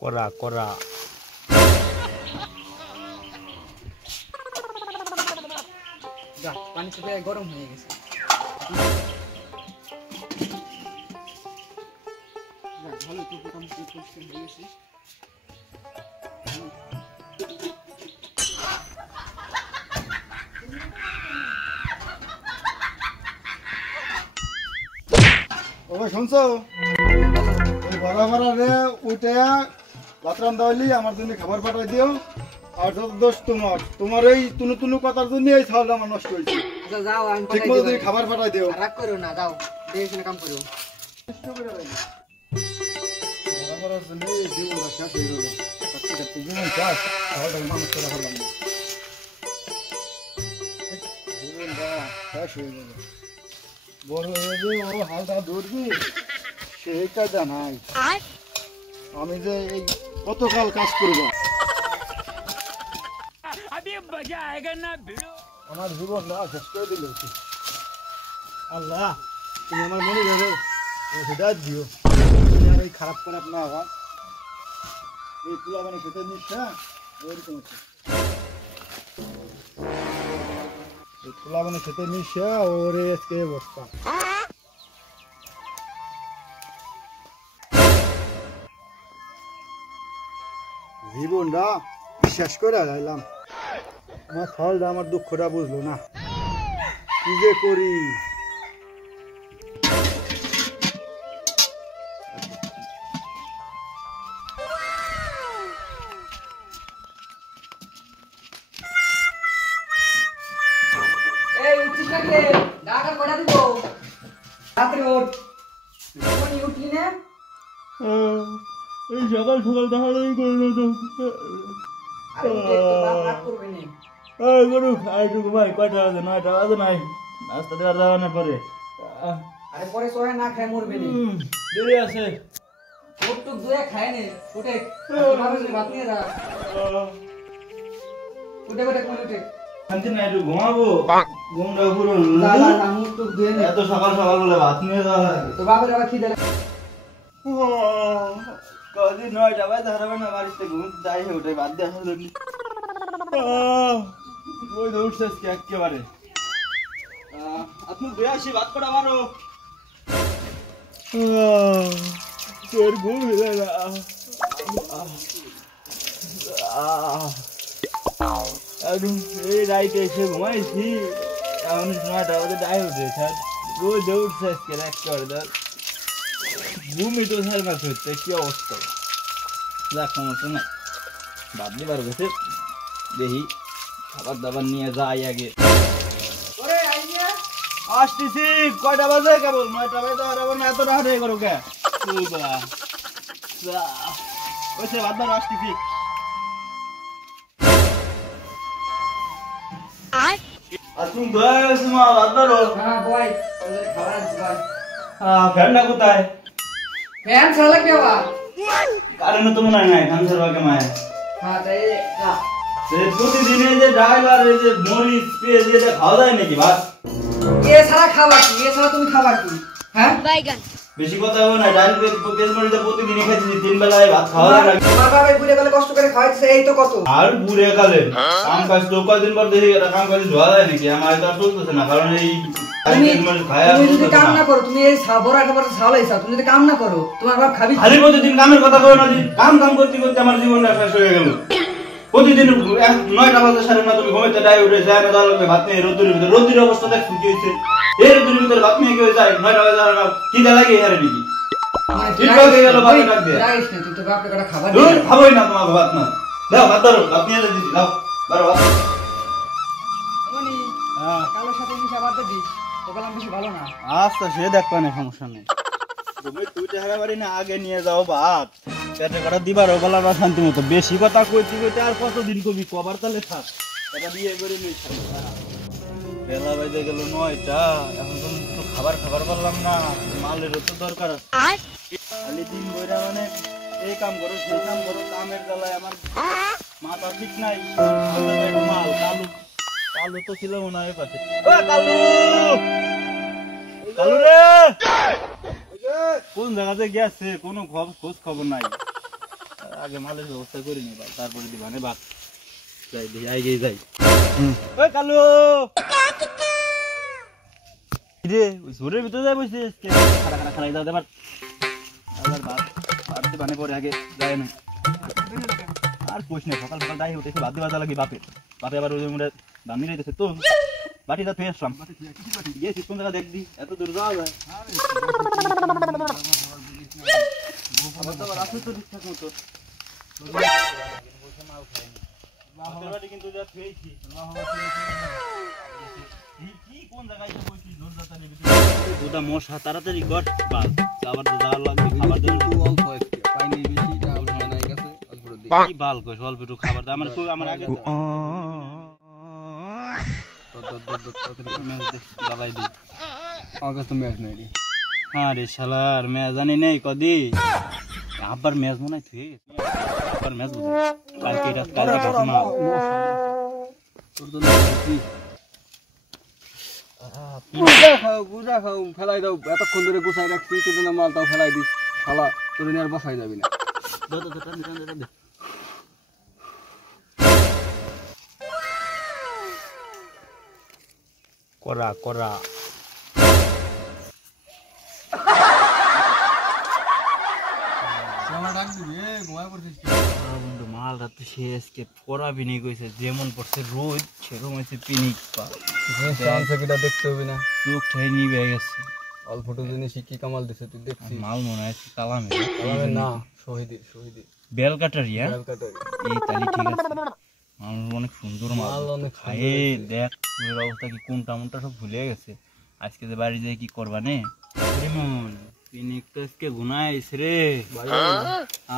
করা করা পানি থেকে গরম হয়ে গেছে। ভালো একটু মোটামুটি পরিষ্কার হয়ে গেছে। শুনছো বড় বড় রে উঠে বাথরুম দাওয়ালি আমার জন্য খাবার পাঠাই দিও। আর যত দোষ তোমার এই তুনু তুনু কথার জন্য এই ছালটা আমার নষ্ট হয়েছে। আচ্ছা যাও, আমি ঠিক মতো তুমি খাবার পাঠাই দিও। রাগ করো না, যাও দেখে শুনে কাম করো। বড় বড় জন্য এই জীবনটা শেষ হয়ে গেল। কাটতে কাটতে জীবন শেষ, ছালটা মানুষ করে ফেললাম না। জীবনটা শেষ হয়ে গেল। বড় হয়ে যে ওর হালটা ধরবি সেইটা জানাই। আমি যে এই কতকাল কাজ করবো, আমার জীবন না শেষ করে দিল। আল্লাহ তুমি আমার মনে যাবে হৃদায়ত দিও, আর এই খারাপ খারাপ না হওয়া। এই পোলা মানে খেতে নিচ্ছা এরকম হচ্ছে, এই পোলা মানে খেতে নিচ্ছা ওরে আজকে অবস্থা। জীবনটা শেষ করে লাইলাম। আমার ফলটা আমার দুঃখটা বুঝলো না, কি যে করি। এই উঠিস না কে? ঢাকার কয়টা দিব? রাত্রে ওঠ। কোন উঠলি না? এই সকাল সকাল দেখালেই করলো তো। আরে উঠে তো বাপ রাগ করবে না। এই করুক আইটুকু ভাই, কয়টা বাজে? 9টা বাজে নাই, নাস্তা দেওয়ার যাওয়ার পরে। আরে পরে সোয়া না খায় মরবে না। দেরি আছে। ওট টুক দুয়ে খায় না। উঠে ভাত নিয়ে যা। উঠে উঠে কোন উঠে। শান্তি না, একটু ঘুমাবো। ঘুমটা পুরো যা যা যা, মুখ টুক ধুয়ে নে। এত সকাল সকাল বলে ভাত নিয়ে যাওয়া লাগে। তো বাপের আবার খিদে কদিন 9টা বাজে হারাবে না, বাড়িতে ঘুমতে যাই উঠে বাদ দিয়ে আসা জন্য। ওই তো উঠছে আজকে একেবারে। আপনি ধুয়ে আসি, ভাত করা মারো। তোর ঘুম হইলে না। এই রাইতে এসে ঘুমাইছি, এখন 9টা বাজে ডাই উঠেছে। রোজ উঠছে আজকে একেবারে, ধর ঘুমই তো সার মাস হচ্ছে। কি অবস্থা, যাক সমস্যা নাই, বাদলি বার গেছে। দেখি খাবার দাবার নিয়ে যাই আগে। আসতেছি। কয়টা বাজে? কেবল 9টা বাজে হারাবো না, এত রাত হয়ে গেল কে? ভাত বার আসতেছি। আসুন ভাত বারো। হ্যাঁ বয়, খাবার আছে ভাই। ফ্যানটা কোথায়? ফ্যান ছাড়া লাগবে আবার। কারণ তো মনে হয় নাই ফ্যান ছাড়া কে মায়। হ্যাঁ তাই না, প্রতিদিনে যে ডাল আর এই যে মরিচ পেঁয়াজ এটা খাওয়া যায় নাকি ভাত? এ ছাড়া খাবার কি? এ ছাড়া তুমি খাবার কি? হ্যাঁ বেশি কথা হবে না, ডাল পেঁয়াজ মরিচ প্রতিদিনই খাইছি, 3 বেলায় ভাত খাওয়া যায় না। তোমার বাবা বুড়ে গেলে কষ্ট করে খাওয়াইছে, এই তো কত। আর বুড়ে কালে কাম কাজ তো কয়দিন পর দেখি এটা কাম কাজ ধোয়া যায় নাকি? আমার তো আর চলতেছে না, কারণ এই তুমি যদি কাম না করো, তুমি এই বড় একটা বড় ছাওলাই চাও, তুমি যদি কাম না করো তোমার বাপ খাবি। খালি প্রতিদিন কামের কথা কই না, কাম কাম করতে করতে আমার জীবনটা শেষ হয়ে গেল। প্রতিদিন 9টা বাজে সাড়ে 9 তুমি ঘুমাইতে যাই উঠে যায় না, দাঁড়াবে ভাত নিয়ে রোদ্দুরের ভিতরে। রোদ্দুরের অবস্থা দেখ কি হয়েছে, এই রোদ্দুরের ভিতরে ভাত নিয়ে কেউ যায় 9টা বাজে দাঁড়ানো কি দা লাগে এর নাকি? ঠিক হয়ে গেল, বাপে ডাক দে। রাইস না, তুই তো বাপকে কটা খাবার দূর দে। খাবোই না তোমাকে ভাত না। দাও ভাত ধরো, ভাত নিয়ে দিছি, দাও বারো ভাত। মনি কালোর সাথে মিশা বাদ দিস, তো গেলাম বেশি ভালো না। আচ্ছা সে দেখবা না, সমস্যা নেই। তুমি তুই দেখা পারি না, আগে নিয়ে যাও ভাত, পেটে কটা দিবার বলার বা শান্তি মতো। বেশি কথা কইতে কইতে আর কতদিন কবি, কবার তালে থাক, এটা বিয়ে করে নিয়ে বেলা বাজে গেল 9টা, এখন তো খাবার খাবার পারলাম না, মালেরও তো দরকার আছে। খালি দিন বইরা মানে এই কাম করো সেই কাম করো, কামের জ্বালায় আমার মাথা ঠিক নাই। মাল কালু, কালু তো ছিল মনে হয় পাশে। কালু, কালু রে, কোন জায়গাতে গেছে কোনো খোঁজ খবর নাই। আগে মালের ব্যবস্থা করে নি ভাই, তারপরে দিবানে বাদ যাই দিই আগে যাই। ওই কালু রে ওই ঝোরের ভিতরে যাই বসে খাড়া খাড়া খাড়াই দাও এবার আবার ভাত ভাত দিবানে পরে আগে যায় না আর কোশ না। সকাল সকাল দাই উঠেছে ভাত দেওয়া লাগি বাপে আবার ওই মুড়ে ধান নিয়ে যাইতেছে তো বাটিটা তুই আসলাম গিয়েছিস কোন জায়গা দেখবি এত দূর যাওয়া যায় আবার তো আবার আসে তো ঠিকঠাক মতো কিন্তু যা পেয়েছি কি কোন জায়গায় বসেছিস জোর যাতা নিবি দুটা মশা তাড়াতাড়ি গট বাস আবার তো যাওয়ার লাগবে খাবার দেন একটু অল্প একটু পানি বেশি ডাল বানাই গেছে অল্প দিই কি বাল কইছ অল্প একটু খাবার দে আমার আগে জ্বালাই দিই আগে তো ম্যাচ নাই রে আরে শালার ম্যাচ জানি নেই কদি আবার ম্যাচ মনে হয় তুই আবার ম্যাচ বুঝি কালকে ঘটনা তোর তো কি গুজা খাও ফেলাই দাও এতক্ষণ ধরে গুছাই রাখছি তুই না মালটাও ফেলাই দিস শালা তোর নিয়ে আর বসাই যাবি না করা করা মাল রাতে শেষ কে পড়াবি নি কইছে যেমন পড়ছে রোদ সেরকম হয়েছে পিনিক দেখতে হবে না চোখ ঠাই নিবে গেছে অল্প জিনিস কি কামাল দিছে তুই দেখছিস মাল মনে হয় কালামে না শহীদি বেল কাটারিয়া ক্যালকাটা এই তালি ঠিক আছে মাল অনেক সুন্দর মাল অনেক খায়ে দেখ তোর অবস্থা কি কোনটা মনটা সব ভুলে গেছে আজকে যে বাড়ি যাই কি করবা নে রিমন পিনিক তো আজকে গুনাইস রে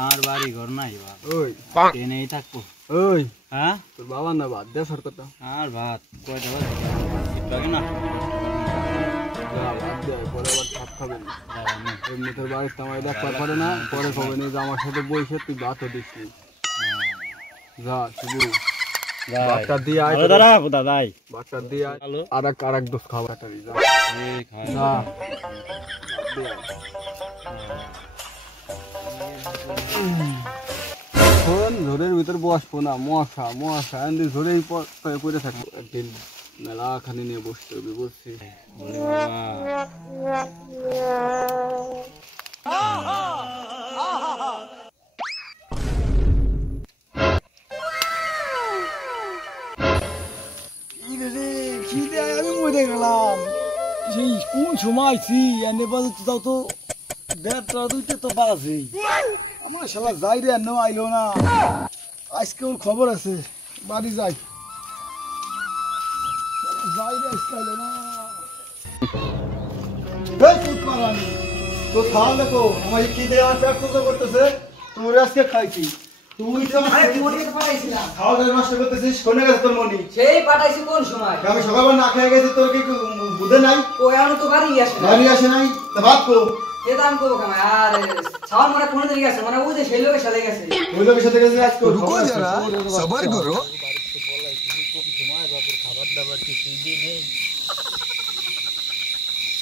আর বাড়ি ঘর নাই বা ওই ট্রেনেই থাকবো ওই হ্যাঁ তোর বাবা না বাদ দে সরকারটা আর ভাত কয়টা বাজে একটু আগে না বাদ দে পরে আবার ভাত খাবে না এমনি তোর বাড়ির তামাই দেখবার পারে না পরে কবে নি যে আমার সাথে বইসে তুই ভাতও দিস নি যা শুরু ভাতটা দিয়ে আয় দাদা দাদাই ভাতটা দিয়ে আয় আর এক দোষ খাবার কাটারি যা যা এখন ঝোরের ভিতর বসবো না মশা এমনি ঝোরেই পড়ে থাকবো একদিন মেলা খানি নিয়ে বসতে হবে বুঝছি আমি মরে গেলাম সেই কোন সময় এনে বাজে তো তো দেড়টা দুইটা তো বাজে আমার শালা যাই রে এনে আইলো না আজকে ওর খবর আছে বাড়ি যাই যাই রে আজকে আইলো না তো খাওয়া দেখো আমার কি দেয় আমার পেট তো করতেছে তোর আজকে খাইছি তুই তো খাওয়া দাওয়া নষ্ট করতেছিস কোনে গেছে তোর মনি সেই পাঠাইছি কোন সময় আমি সকালবেলা না খেয়ে গেছি তোর কি বুঝে নাই ও এমন তো বাড়ি আসে না বাড়ি আসে নাই তা ভাত কো এ দাম করবো কামাই আর ছাওয়ার মানে কোন দিকে গেছে মানে ওই যে সেই লোকের সাথে গেছে ওই লোকের সাথে গেছে আজকে रुको जरा सबर करो খাবার দাবার কিছুই দিয়ে নেই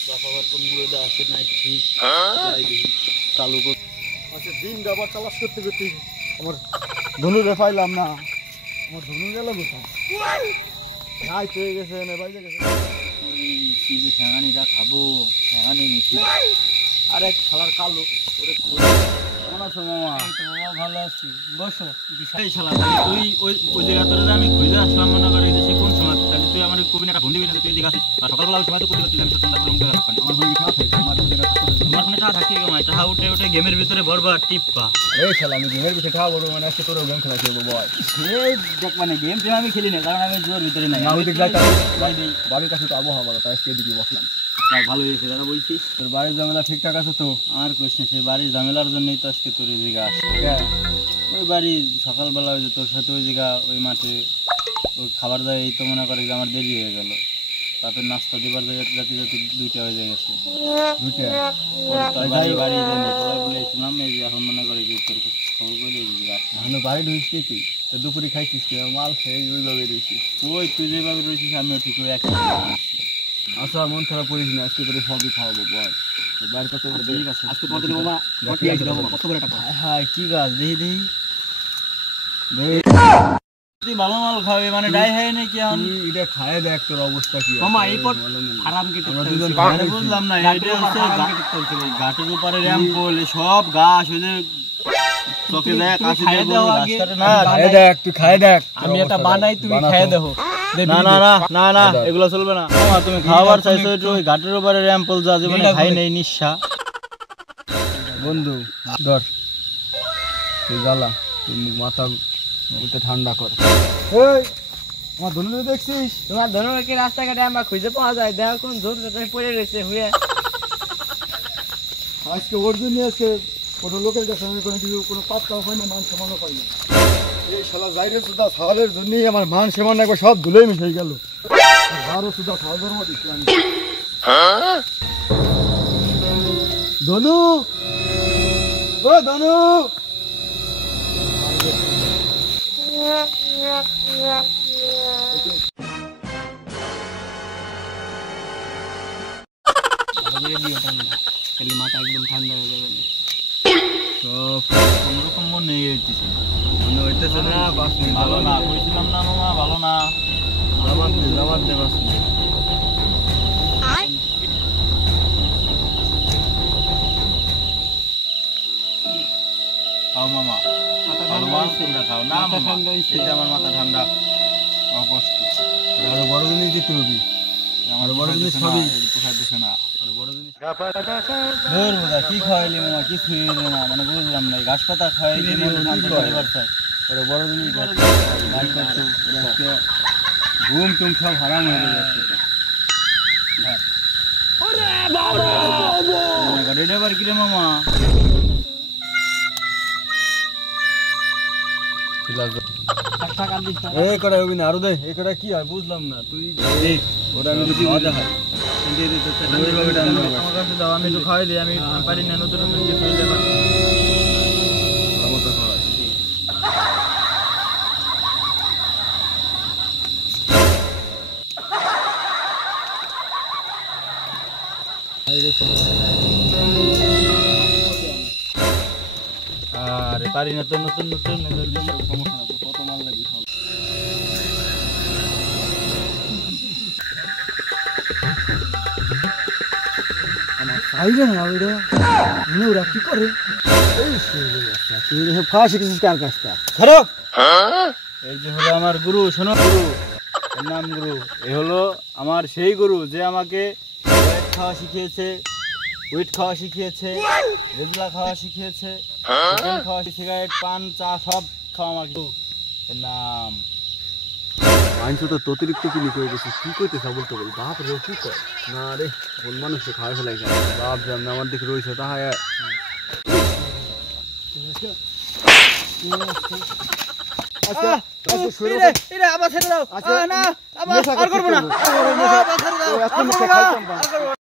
বাবার কোন মুড়ে আসে নাই ঠিক চালু কর আচ্ছা দিন আবার চালাস করতে করতে আমার ধনুরে পাইলাম না আমার ধনু গেল কোথায় নাই পেয়ে গেছে না বাইরে গেছে কি যে ঠ্যাঙানিটা খাবো ঠ্যাঙানি মিশি আরে খালার কালো ওরে কেমন আছো মামা মামা ভালো আছি বসো এই শালা তুই ওই জায়গা তোর আমি ঘুরে আসলাম মনে করে সে কোন সময় তাহলে তুই আমার কবি না ফোন দিবি না তুই জিজ্ঞাসা সকালবেলা ওই সময় তো করতে তুই আমি সন্ধ্যা করে মুখে রাখবি আমার ফোনে খাওয়া থাকে আমার ফোনে টা থাকে মাই টা উঠে গেমের ভিতরে বরবার টিপা এই খেলা আমি গেমের ভিতরে খাওয়া বড় মানে আজকে তোরও গেম খেলা খেলবো বয় এই দেখ মানে গেম টেম আমি খেলি না কারণ আমি জোর ভিতরে নাই আমি তো যাই বাড়ির কাছে তো আবহাওয়া ভালো তাই আজকে এদিকে বসলাম ভালো হয়েছে দাদা বলছিস তোর বাড়ির ঝামেলা ঠিকঠাক আছে তো আর কোশ্চেন সেই বাড়ির ঝামেলার জন্যই তো আজকে তোর এই জায়গা আসে ওই বাড়ি সকালবেলা ওই যে তোর সাথে ওই জায়গা ওই মাঠে ওই খাবার দাবার এই তো মনে করে যে আমার দেরি হয়ে গেল তারপর নাস্তা দিবার জাতি দুইটা হয়ে গেছে বাড়ি বলেছিলাম এই যে এখন মনে করে যে তোর খবর করে এখন বাড়ি ঢুকছিস কি তো দুপুরে খাইছিস কি মাল খেয়ে ওইভাবে রয়েছিস ওই তুই যেভাবে রয়েছিস আমিও ঠিক ওই একই আচ্ছা মন খারাপ করিস না আজকে তোর সবই খাওয়াবো বল বাইরে কত ঠিক আছে আজকে তোমাদের মামা কত আইছে দাও কত করে টাকা হ্যাঁ কি গাছ দেখি দেখি তুই ভালো মাল খাবে মানে ডাই হয় নাকি এখন এটা খায় দেখ তোর অবস্থা কি মামা এই পর আরাম কেটে আমরা দুজন আরে বুঝলাম না এটা হচ্ছে ঘাটের উপরে র্যাম্পল সব গাছ ওই যে চোখে দেখ কাছে খাইয়ে দাও আগে। না খায় দেখ তুই খায় দেখ আমি এটা বানাই তুমি খেয়ে দেখো না না না না না এগুলো চলবে না মামা তুমি খাবার চাইছো একটু ওই ঘাটের উপরে র্যাম্পল যা জীবনে খাই নাই নিঃশা বন্ধু ধর তুই জ্বালা তুই মাথা উঠে ঠান্ডা কর এই আমার ধনু দেখছিস তোমার ধনুকে রাস্তাঘাটে আমরা খুঁজে পাওয়া যায় দেখো কোন জোর পড়ে রয়েছে হুয়ে আজকে ওর জন্য আজকে কোনো লোকের কাছে আমি কোনো কিছু কোনো পাত্তাও পাই না মান সম্মানও পাই না এই শালা জাইরে সুদা ছাওয়ালের জন্যই আমার মান সম্মান একবার সব ধুলেই মিশে গেল আরো সুদা ছাওয়াল ধর্ম দিচ্ছি আমি ধনু ও ধনু খালি মাথা একদম ঠান্ডা হয়ে যাবে সব কোনোরকম মনে হইতেছে মনে হইতেছে না 5 মিনিট ভালো না কইছিলাম না মামা ভালো না জামাত দে 5 মিনিট খাও মামা ভালো মাল তোমরা খাও না মামা এটা আমার মাথা ঠান্ডা অকষ্ট আরো বড় জিনিস দিতে হবে আমার বড় জিনিস সবই পোষায় দিছে না আর বড় জিনিস ধর বোধা কি খাওয়াইলি মামা কিছু এলো না মানে বুঝলাম না ঘাস পাতা খাওয়াইলি শান্ত পরিবার চাই আরো বড় জিনিস ঘুম টুম সব হারাম হয়ে যাচ্ছে গাড়িটা আবার কিরে মামা এই কটা হবি না আরো দে এই কটা কি হয় বুঝলাম না তুই ওটা আমি যদি মজা হয় আমার কাছে দাও আমি একটু খাওয়াই দিই আমি পারি না নতুন নতুন কিছু হইলে আবার আরে পারি না তো নতুন নতুন সমস্যা না কত মাল লাগবে খাও খাইবে না ওইটা মনে ওরা কি করে তুই ফাঁসি কিছু কার কাছটা খারাপ এই যে হলো আমার গুরু শোনো গুরু এর নাম গুরু এ হলো আমার সেই গুরু যে আমাকে ওয়েট খাওয়া শিখিয়েছে উইট খাওয়া শিখিয়েছে রেজলা খাওয়া শিখিয়েছে চিকেন খাওয়া সিগারেট পান চা সব খাওয়া আমাকে এর নাম আইনছো তো অতিরিক্ত কিনি করে গেছে কি কইতেছ বলতে বল বাপ রে কি কর না রে কোন মানুষ খায় ফেলাই বাপ জান আমার দিকে রইছে তা হয় আচ্ছা আচ্ছা শুরু আবার ছেড়ে দাও না আবার আর করবো না এখন খাইতাম